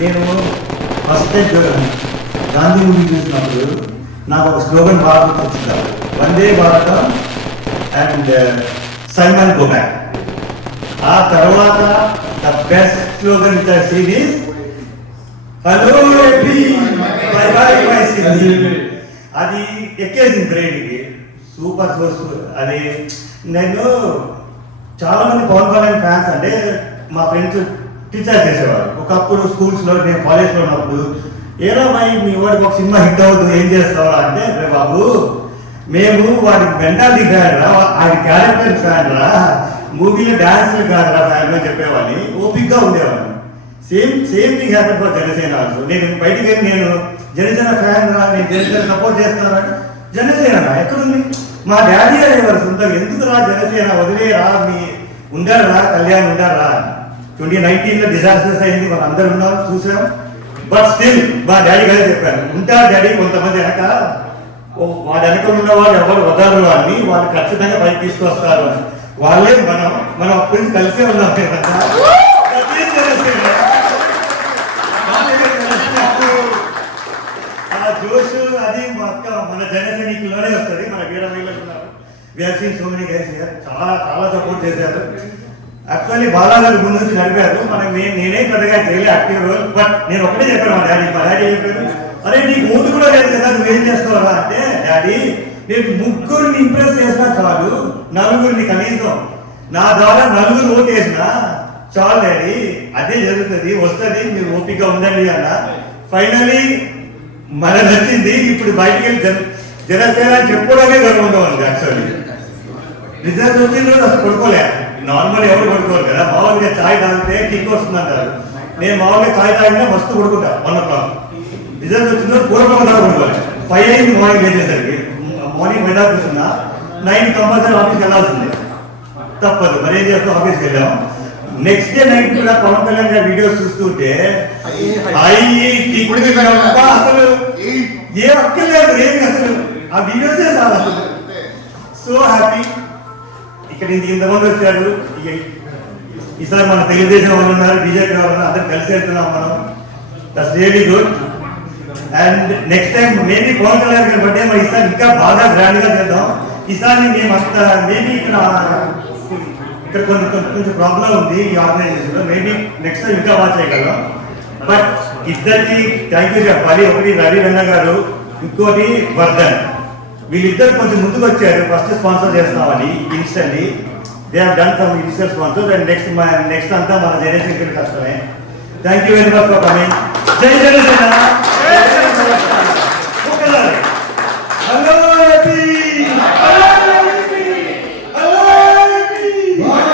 నేను first time Gandhi movie చూసినప్పుడు నాకు ఒక స్లోగన్ బాగా గుర్తొచ్చింది, వందే భారతం అండ్ సైమన్ గో బ్యాక్. ఆ తర్వాత the best slogan which I seen is hello AP by by by Sindhi. అది ఎక్కేసింది బ్రెయిన్కి, సూపర్ సోర్స్. అది నేను చాలా మంది పవన్ కళ్యాణ్ ఫ్యాన్స్ అంటే మా ఫ్రెండ్స్ టీచర్ చేసేవారు ఒకప్పుడు స్కూల్స్లో. నేను కాలేజ్లో ఉన్నప్పుడు ఏదో మై మీ వాడికి ఒక సినిమా హిట్ అవుతుంది ఏం చేస్తావా అంటే, బాబు మేము వాడికి మెంటాలిటీ ఫ్యాన్ రా, వాడి క్యారెక్టర్ ఫ్యాన్ రా, మూవీలో డాన్స్లు కాదురా ఫ్యాన్ అని చెప్పేవాడిని, ఓపిక్గా ఉండేవాడిని. Same thing happen for Janasena also. నేను బయటికి వెళ్ళి నేను జనసేన ఫ్యాన్ రా, నేను జనసేన సపోర్ట్ చేస్తాను, జనసేన ఎక్కడుంది? మా డాడీ అనేవారు సొంతంగా, ఎందుకు రా జనసేన వదిలేరా, మీ ఉండారా కళ్యాణ్ ఉండారా. 2019లో డిజాస్టర్స్ అయింది, మనం అందరు ఉన్నాం చూసాం. బట్ స్టిల్ మా డాడీ గారే చెప్పారు, ఉంటారు డాడీ కొంతమంది వెనక, వాడి వెనక ఉన్న వాళ్ళు ఎవరు వదలరు అని, వాళ్ళు ఖచ్చితంగా పైకి తీసుకొస్తారు అని. వాళ్ళే మనం అప్పటి నుంచి కలిసే ఉన్నాం. ఆ జోష్ అది మన జనసైనికుల్లోనే వస్తుంది. మన వీరమహిళలు ఉన్నారు, వ్యాక్సిన్ సో మెనీ గైస్ చాలా చాలా సపోర్ట్ చేశారు. యాక్చువల్లీ బాలాగారు ముందు నుంచి నడిపారు, నేనే పెద్దగా చేయలే యాక్టివ్ రోల్. బట్ నేను ఒకటే చెప్పాను మా డాడీ చెప్పారు, అరే నీకు ఓటు కూడా లేదు కదా నువ్వేం చేస్తావా అంటే, డాడీ నేను ముగ్గురిని ఇంప్రెస్ చేసినా చాలు, నలుగురిని కనీసం నా ద్వారా నలుగురు ఓటు వేసినా చాలు డాడీ, అదే జరుగుతుంది వస్తుంది, మీరు ఓపిక ఉండండి అన్న. ఫైనలీ మన నచ్చింది. ఇప్పుడు బయటికి వెళ్ళి జనసేన చెప్పుకోవడమే గర్వంగా ఉంది. యాక్చువల్లీ రిజల్ట్ వచ్చిన రోజు అసలు పడుకోలే, నార్మల్ ఎవరు పడుకోరు కదా, మామూలుగా ఛాయ్ తాగితే కిక్ వస్తుంది అంటారు. నేను మామూలుగా ఛాయ్ తాగినా మస్తు పడుకుంటా 1 o'clock. రిజల్ట్ వచ్చిన రోజు 4 o'clock దాకా పడుకోలే. 5 అయింది మార్నింగ్ లేచేసరికి. మార్నింగ్ 5 దాకా కూర్చున్నా, 9 కంపల్సరీ ఆఫీస్కి వెళ్ళాల్సిందే, తప్పదు. మరి ఏం చేస్తాం, ఆఫీస్కి వెళ్ళాం. నెక్స్ట్ డే నైట్ కూడా పవన్ కళ్యాణ్ గారి వీడియోస్ చూస్తుంటే అసలు ఏ అక్కర్లేదు ఏమి, అసలు ఆ వీడియోసే చాలా అసలు సో హ్యాపీ. ఇక్కడ ఇంతమంది వచ్చారు. ఈసారి మన తెలుగుదేశం వాళ్ళు ఉన్నారు, బీజేపీ వాళ్ళు ఉన్నారు, అందరు కలిసి వెళ్తున్నాం మనం. That's really good. And next time maybe Pavan Kalyan గారి బర్త్డే మరి ఈసారి ఇంకా బాగా గ్రాండ్ గా చేద్దాం. ఈసారి మేము అంత మేబీ ఇక్కడ కొంచెం ప్రాబ్లం ఉంది ఈ ఆర్గనైజేషన్లో, మేబీ నెక్స్ట్ టైం ఇంకా బాగా చేయగలం. బట్ ఇద్దరికి థ్యాంక్ యూ చెప్పాలి. ఒకటి రవి వెన్న గారు, ఇంకోటి వర్ధన్. వీళ్ళిద్దరు కొంచెం ముందుకు వచ్చారు, ఫస్ట్ స్పాన్సర్ చేస్తున్నామని initially. They have done some initial sponsor and next అంతా మన జనరేషన్ కష్టమే. Thank you very much for coming. జై జనసేన.